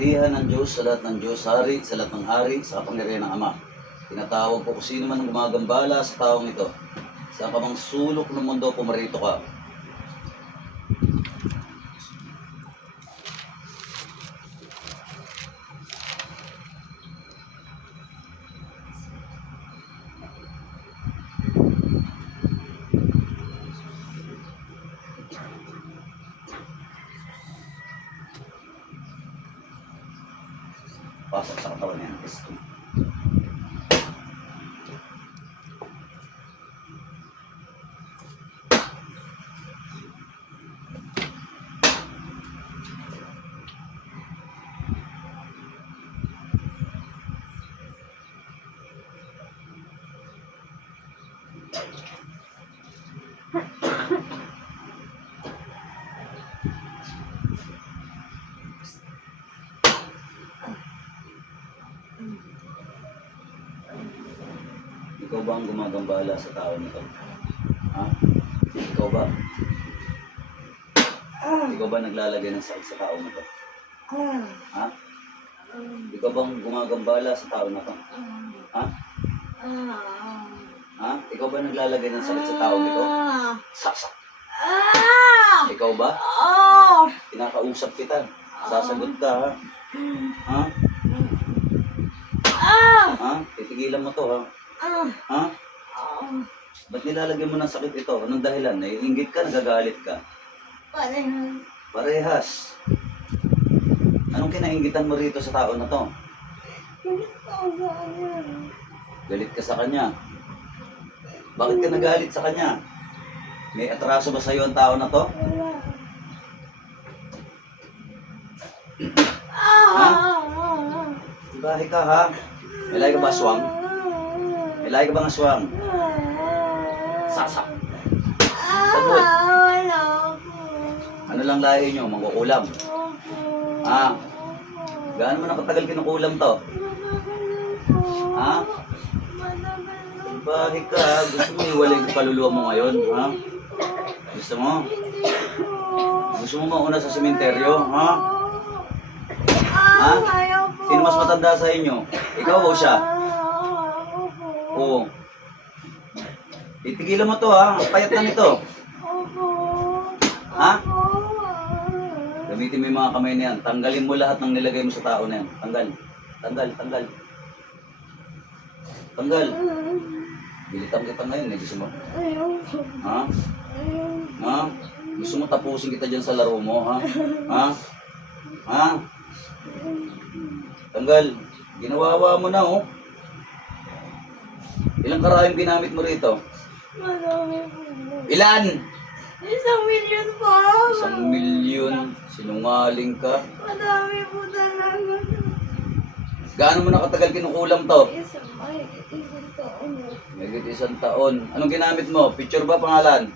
kapangyarihan ng Diyos sa lahat ng Diyos, hari sa lahat ng hari, sa kapangyarihan ng Ama. Tinatawag ko kung sino man ang gumagambala sa taong ito. Sa kamang sulok ng mundo, pumarito ka. Pasok sa katawan niya. Ikaw ba ang gumagambala sa tao nito? Ha? Ikaw ba? Ikaw ba naglalagay ng sakit sa tao nito? Ha? Ikaw bang gumagambala sa tao na to? Ha? Ha? Ikaw ba naglalagay ng sakit sa tao nito? Saksak! Ikaw ba? Kinakausap kita. Sasagot ka, ha? Ha? Ha? Titigilan mo to, ha? Ha? Ba't nilalagyan mo ng sakit ito? Anong dahilan? Naiinggit ka? Nagagalit ka? Parehas. Anong kinainggitan mo rito sa tao na to? Galit ka sa kanya. Bakit ka nagalit sa kanya? May atraso ba sa'yo ang tao na to? Ha? Bahay ka, ha? May lahi ka ba aswang? May lahi ka bang aswang? Sasak. Sagot. Ano lang lahi nyo? Mangkukulam. Ha? Gaano mo nakatagal kinukulam to? Ha? Bahay ka, ha? Gusto mo iwalay yung kaluluwa mo ngayon? Ha? Gusto mo? Gusto mo mauna sa sementeryo? Ha? Ha? Sino mas matanda sa inyo? Ikaw o siya? Oo. Titigilan mo to, ha? Ang payat na nito. Ha? Gamitin mo yung mga kamay na yan. Tanggalin mo lahat ng nilagay mo sa tao na yan. Tanggal. Tanggal. Tanggal. Tanggal. Bilitan kita ngayon, gusto mo? Ha? Ha? Gusto mo tapusin kita dyan sa laro mo, ha? Ha? Ha? Tanggal. Ginawawa mo na, oh. Ilang karayong ginamit mo rito? Madami po. Ilan? 1,000,000 po. 1,000,000. Sinungaling ka. Madami po talaga. Gaano mo nakatagal kinukulam to? Isang taon. Megit 1 taon. Anong ginamit mo? Picture ba pangalan?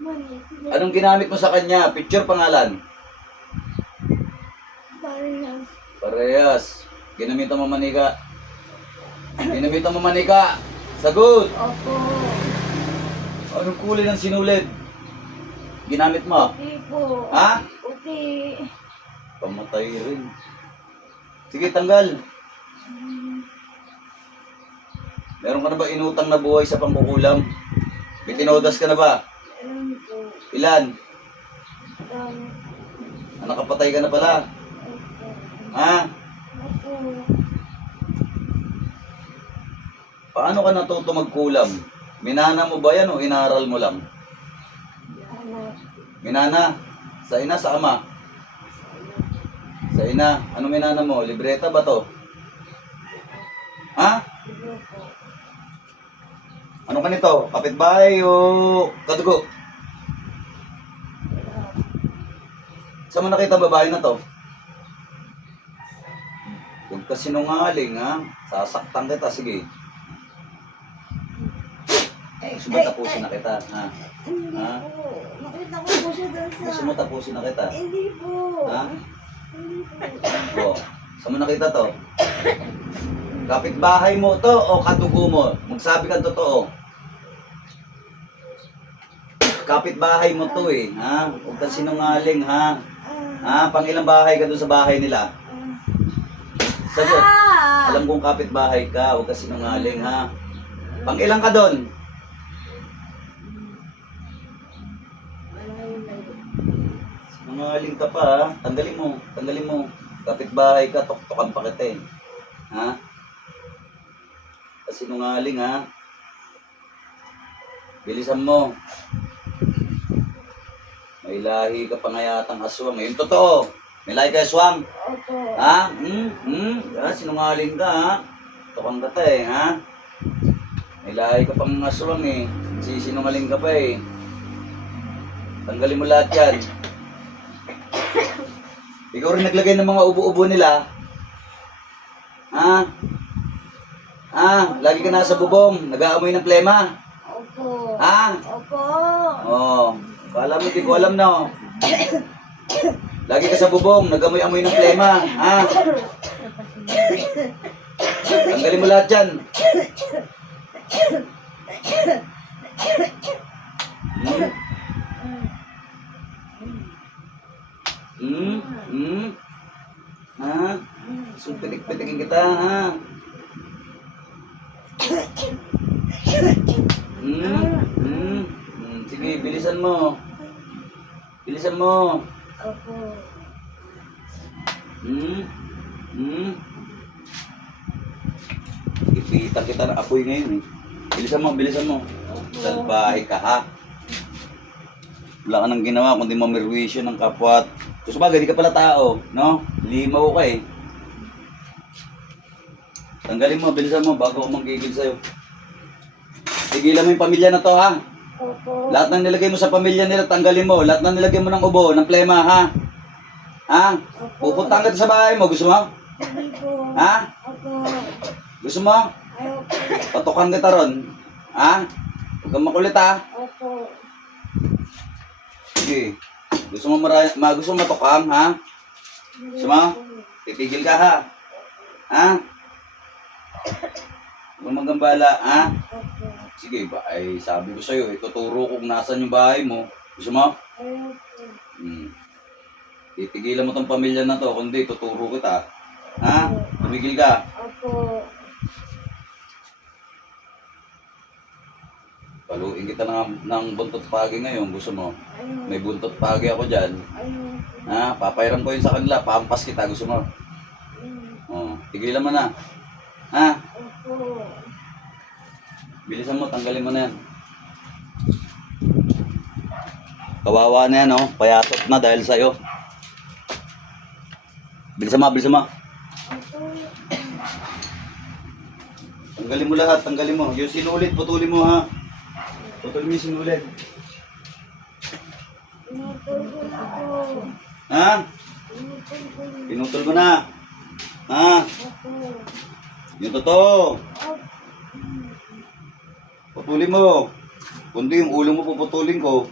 Mani. Anong ginamit mo sa kanya? Picture pangalan? Parehas. Parehas. Ginamitan mo manika. Ginamitan mo manika. Sagot! Opo. Anong kulay ng sinulid? Ginamit mo? Puti po. Ha? Puti. Pamatay rin. Sige, tanggal. Meron ka na ba inutang na buhay sa pangkukulam? Bitinodas ka na ba? Alam po. Ilan? Dami. Nakapatay ka na pala. Opo. Ha? Opo. Paano ka natuto magkulam? Minana mo ba yan o inaral mo lang? Anak. Minana? Sa ina, sa ama? Sa ina. Ano minana mo? Libreta ba to? Ha? Ibo po. Ano ka nito? Kapitbahay o kadugo? Saan mo nakita ang babae na to? Huwag ka sinungaling, ha? Sasaktan kita, sige. Gusto mo tapusin na kita, ha? Hindi Ha? po. Nakita ko po siya doon sa... Gusto mo tapusin na kita? Hindi po. Ha? Hindi po. O, saan mo nakita to? Kapitbahay mo to o kadugo mo? Magsabi ka totoo. Kapitbahay mo to eh, ha? Huwag ka sinungaling, ha? Pang ilang bahay ka doon sa bahay nila? Sagot. Ah! Alam kong kapitbahay ka, huwag ka sinungaling ha. Pang ilang ka doon? Sinungaling ka pa ha. Tanggalin mo, tanggalin mo. Kapitbahay ka, tuktukan pa kita eh. Ha? Sinungaling ha. Bilisan mo. May lahi ka pa nga yatang aswang. Yung totoo. May lahi ka aswang. Opo. Ha? Sinungaling ka ha. Tukang ka ta eh ha. May lahi ka pang aswang eh. Sinungaling ka pa eh. Tanggalin mo lahat yan. Ikaw rin naglagay ng mga ubo-ubo nila. Ha? Lagi ka nasa bubong. Nag-aamoy ng plema. Opo. Ha? Opo. Oo. Kala mo, di ko alam na. Lagi ka sa bubong, nag-amoy-amoy ng plema. Ha? Tanggalin mo lahat yan. Ha? Pitik-pitikin kita, ha? Sige, bilisan mo. Bilisan mo. Opo. Ipitan kita ng apoy ngayon eh. Bilisan mo, bilisan mo. Salbahe ka ha. Wala ka nang ginawa kundi mamirwisyo ng kapwa. So sabagay, di ka pala tao, no? Limaw ka eh. Tanggalin mo, bilisan mo bago ako manggigil sa'yo. Tigilan mo yung pamilya na to ha. Opo. Lahat ng nilagay mo sa pamilya nila, tanggalin mo. Lahat ng nilagay mo ng ubo, ng plema ha. Ha? Pupuntahan ka sa bahay mo, gusto mo? Hindi po. Ha? Opo. Gusto mo? Ayoko. Patukan kita ron. Ha? Huwag kang makulit ha. Opo. Sige. Gusto mo gusto mo matukang ha? Gusto mo? Titigil ka ha? Ha? Huwag magambala ha? Opo. Sige ba, ay sabi ko sa'yo, ituturo ko kung nasan yung bahay mo. Gusto mo? Ayoko. Titigilan mo tong pamilya na to, kundi tuturo kita. Ha? Tumigil ka. Opo. Paluin kita ng buntot pagi ngayon. Gusto mo? Ayoko. May buntot pagi ako dyan. Ayoko. Ha? Papayram ko yun sa kanila. Pampas kita. Gusto mo? Oh, tigilan mo na. Ha? Opo. Bilisan mo. Tanggalin mo na yan. Kawawa na yan, oh. Payatot na dahil sa'yo. Bilisan mo, bilisan mo. Opo. Tanggalin mo lahat, tanggalin mo. Yung sinulit, putulin mo ha. Putulin mo yung sinulit. Pinutol ko na po. Ha? Pinutol ko na. Pinutol mo na. Ha? Opo. Yung totoo. Opo. Putulin mo. Kundi yung ulo mo puputulin ko.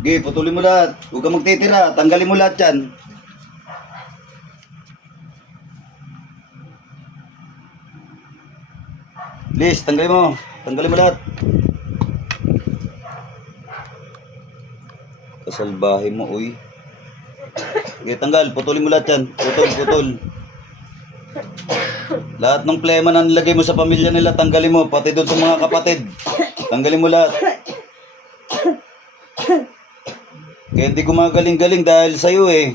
Sige, putulin mo lahat. Huwag kang magtitira. Tanggalin mo lahat yan. Please, tanggalin mo. Tanggalin mo lahat. Kasalbahe mo, uy. Sige, tanggal. Putulin mo lahat yan. Putol, putol. Lahat ng plema na nilagay mo sa pamilya nila, tanggalin mo. Pati doon sa mga kapatid. Tanggalin mo lahat. Kaya hindi gumagaling-galing dahil sa'yo eh.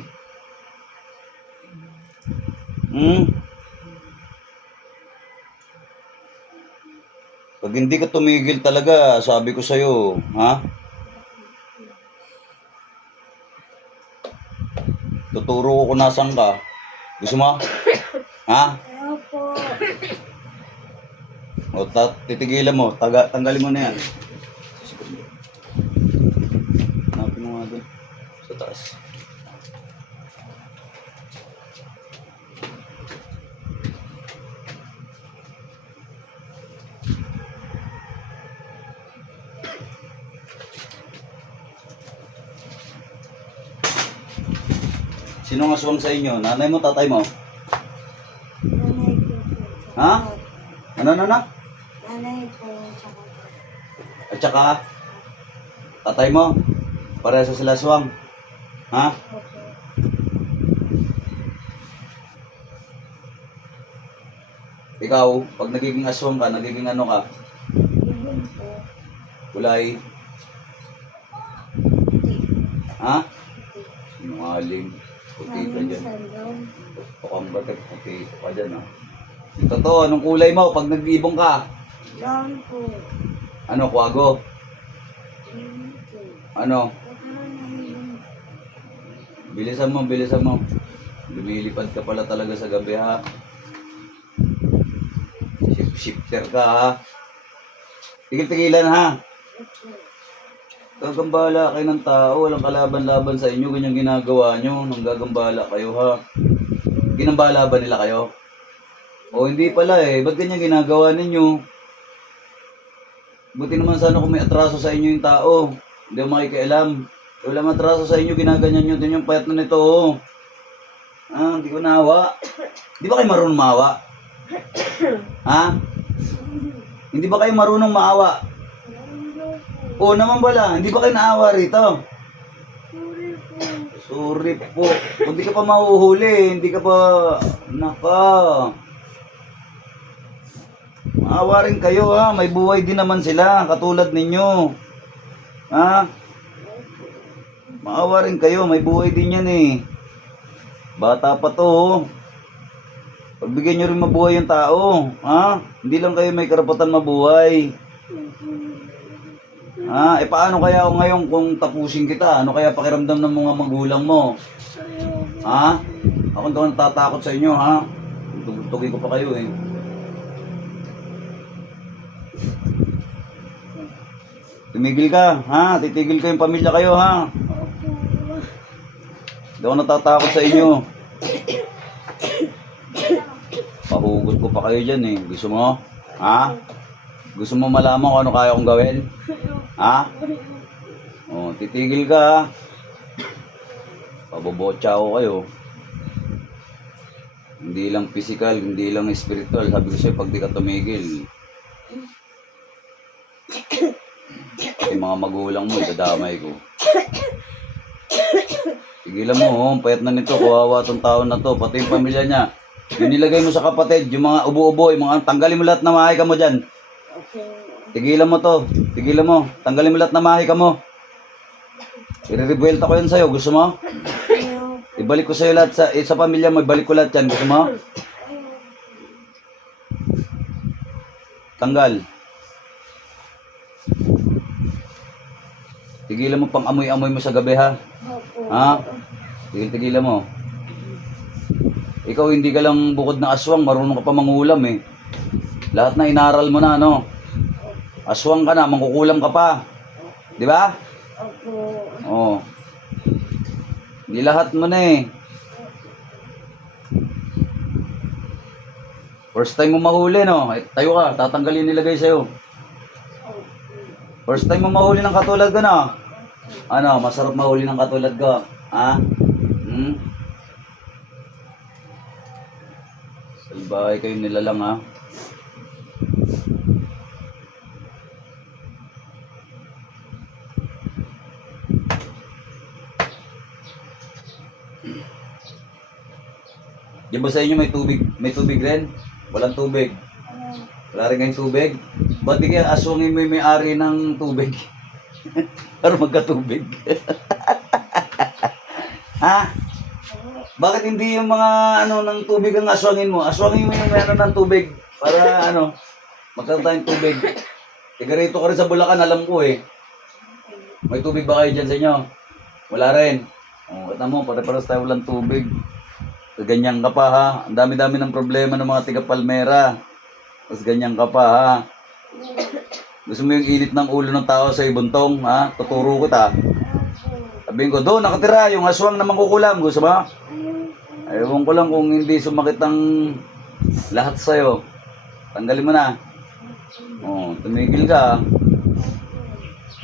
Pag hindi ka tumigil talaga, sabi ko sa'yo, ha? Tuturo ko kung nasan ka. Gusto mo? Ha? Opo. O, titigilan mo. Tanggalin mo na yan. Hanapin mo nga doon. Sa taas. Sino ang aswang sa inyo? Nanay mo, tatay mo? Nanay ko po. Ha? Ano? Nanay ko. At saka, Tatay mo? Pareha sa sila aswang? Ha? Opo. Ikaw, pag nagiging aswang ka, nagiging ano ka? Yun po. Kulay? Puti. Ha? Sinungaling. Puti ka Maraming dyan. salong. Pukang batik, puti ka dyan, ha? Yung totoo, anong kulay mo pag nag-ibong ka? Brown po. Ano, kwago? Yun po. Ano? Nakaroon ng yun. Bilisan mo, bilisan mo. Lumilipad ka pala talaga sa gabi, ha? Shifter ka, ha? Tigil-tigilan, ha? Opo. Gagambala kayo ng tao, walang kalaban-laban sa inyo, ganyan ginagawa nyo, nang gagambala kayo, ha? Ginambala ba nila kayo? O hindi pala eh, ba't ganyan ginagawa ninyo? Buti naman sana kung may atraso sa inyo yung tao. Hindi ako makikialam. Walang atraso sa inyo, ginaganyan nyo din yung payat na nito, oh. Ah, hindi ko naawa. Di ba kayo marunong maawa? Ha? Hindi ba kayo marunong maawa? Oo naman pala, hindi ba kayo naawa rito? Sorry po. Sorry po. Kung di ka pa mahuhuli, hindi ka pa... Naka. Maawa rin kayo, ha. May buhay din naman sila, katulad ninyo. Ha? Maawa rin kayo, may buhay din yan eh. Bata pa to, oh. Pagbigyan nyo rin mabuhay yung tao. Ha? Hindi lang kayo may karapatan mabuhay. Ha? E paano kaya ako ngayon kung tapusin kita? Ano kaya pakiramdam ng mga magulang mo? Ha? Ako hindi ako natatakot sa inyo, ha? Tugtugin ko pa kayo eh. Tumigil ka, ha? Titigil ko yung pamilya kayo, ha? Hindi ako natatakot sa inyo. Pahugot ko pa kayo dyan eh. Gusto mo? Ha? Gusto mo malaman kung ano kaya kong gawin? Ha? O, titigil ka, ha? Pabobotsa ako kayo. Hindi lang physical, hindi lang spiritual. Sabi ko sa'yo, pag di ka tumigil, yung mga magulang mo, idadamay ko. Tigilan mo, oh. Payat na nito, kawawa tong tao na to, pati yung pamilya niya. Yung nilagay mo sa kapatid, yung mga ubo-ubo, yung mga tanggalin mo lahat na mahay ka mo dyan. Tigilan mo to, tigilan mo, tanggalin mo lahat na mahay ka mo. I-rebuelta ko yun sa'yo, gusto mo? Ibalik ko sa'yo lahat sa pamilya mo, ibalik ko lahat yan, gusto mo? Tanggal. Tigilan mo pang amoy-amoy mo sa gabi, ha? Ha? Tigil-tigilan mo. Ikaw hindi ka lang bukod ng aswang, marunong ka pa mangulam eh. Lahat na inaral mo na, no? Aswang ka na, mangkukulam ka pa. Di ba? Oo. Hindi lahat mo na eh. First time mo mahuli, no? Tayo ka, tatanggalin nilagay sa'yo. First time mo mahuli ng katulad ko, no? Ano, masarap mahuli ng katulad ko. Ha? Hmm? Salbahay kayo nilalang, ha? Di ba sa inyo may tubig? May tubig rin? Walang tubig. Wala rin kayong tubig? Ba't di kaya aswangin mo yung may-ari ng tubig? Para magkatubig. Ha? Bakit hindi yung mga ano ng tubig ang aswangin mo? Aswangin mo yung meron ng tubig para ano, magkaroon tayong tubig. Tiga rito ka rin sa Bulacan, alam ko eh. May tubig ba kayo dyan sa inyo? Wala rin. O, kita mo, pare-paras tayo walang tubig. Ganyan ka pa ha. Ang dami-dami ng problema ng mga tiga Palmera. Tapos ganyan ka pa ha. Gusto mo yung init ng ulo ng tao sa ibuntong ha? Tuturo ko ta. Sabihin ko, doon nakatira yung aswang na mangkukulam. Gusto mo? Ewan ko lang kung hindi sumakit ang lahat sa'yo. Tanggalin mo na. Oh, tumigil ka.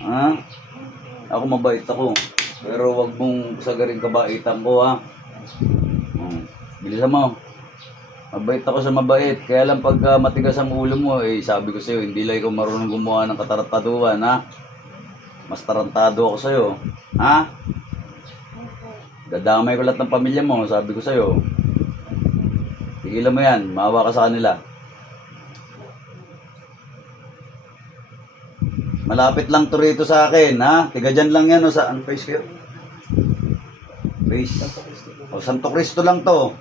Ha? Ako mabait ako. Pero wag mong sagarin kabaitan ko ha. Bilisan mo. Mabait ako sa mabait. Kaya lang pagka matigas ang ulo mo, eh sabi ko sa'yo, hindi lang ikaw marunong gumawa ng katarataduhan, ha? Mas tarantado ako sa'yo. Ha? Opo. Dadamay ko lahat ng pamilya mo, sabi ko sa'yo. Tigilan mo yan, maawa ka sa kanila. Malapit lang to rito sa akin, ha? Tiga dyan lang yan, o sa ano face kayo? Face. O, Santo Cristo lang to.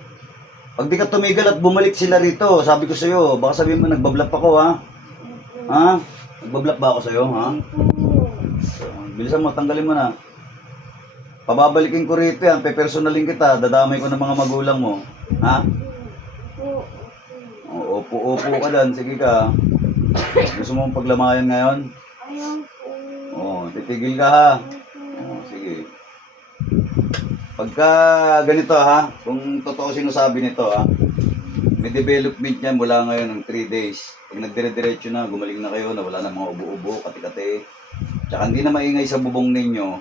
Pag di ka tumigil at bumalik sila rito, sabi ko sa'yo, baka sabihin mo nagbablap ako, ha? Opo. Ha? Nagbablap ba ako sa'yo, ha? Opo. Bilisan mo, tanggalin mo na. Pababalikin ko rito yan, pepersonalin kita, dadamay ko ng mga magulang mo. Ha? Opo. O, upo ka dyan, sige ka. Gusto mo paglamayan ngayon? Ayaw po. Oo, titigil ka ha. Opo. Oo, sige. Pagka ganito ha, kung totoo sinasabi nito ha, may development yan mula ngayon ng 3 days. Pag nagdire-diretso na, gumaling na kayo, na wala na mga ubo-ubo, kati-kati. Tsaka hindi na maingay sa bubong ninyo.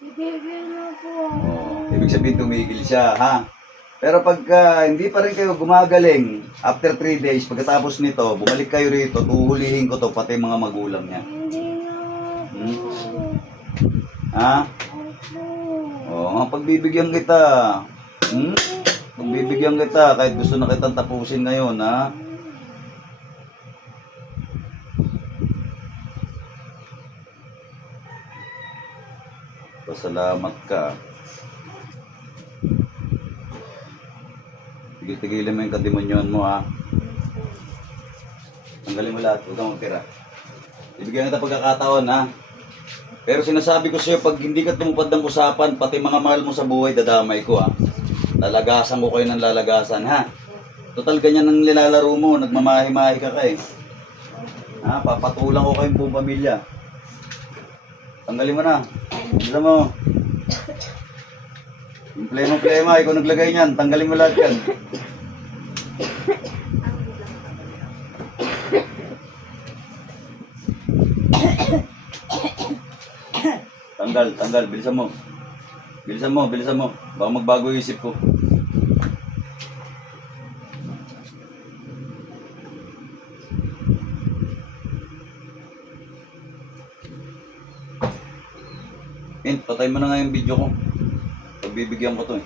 Ibigay na po. Oo, ibig sabihin tumigil siya ha. Pero pagka hindi pa rin kayo gumagaling, after 3 days, pagkatapos nito, bumalik kayo rito, tuhulihin ko to, pati mga magulang niya. Hindi na po. Ha? Opo. Oo, pagbibigyan kita. Pagbibigyan kita, kahit gusto na kitang tapusin ngayon, ha? Pasalamat ka. Tigil-tigilan mo yung kademonyon mo, ha? Tanggalin mo lahat, huwag kang magtira. Ibigyan kita pagkakataon, ha? Pero sinasabi ko sa'yo, pag hindi ka tumupad ng usapan, pati mga mahal mo sa buhay, dadamay ko, ha? Lalagasan ko kayo ng lalagasan, ha? Total, ganyan ang nilalaro mo, nagmamahi-mahi ka eh. Ha? Papatulang ko kayong buong pamilya. Tanggalin mo na. Bisa mo. Yung plema, ikaw naglagay niyan. Tanggalin mo lahat yan. Tanggal. Bilisan mo. Bilisan mo. Baka magbago yung isip ko. Patay mo na nga yung video ko. Pagbibigyan ko to eh.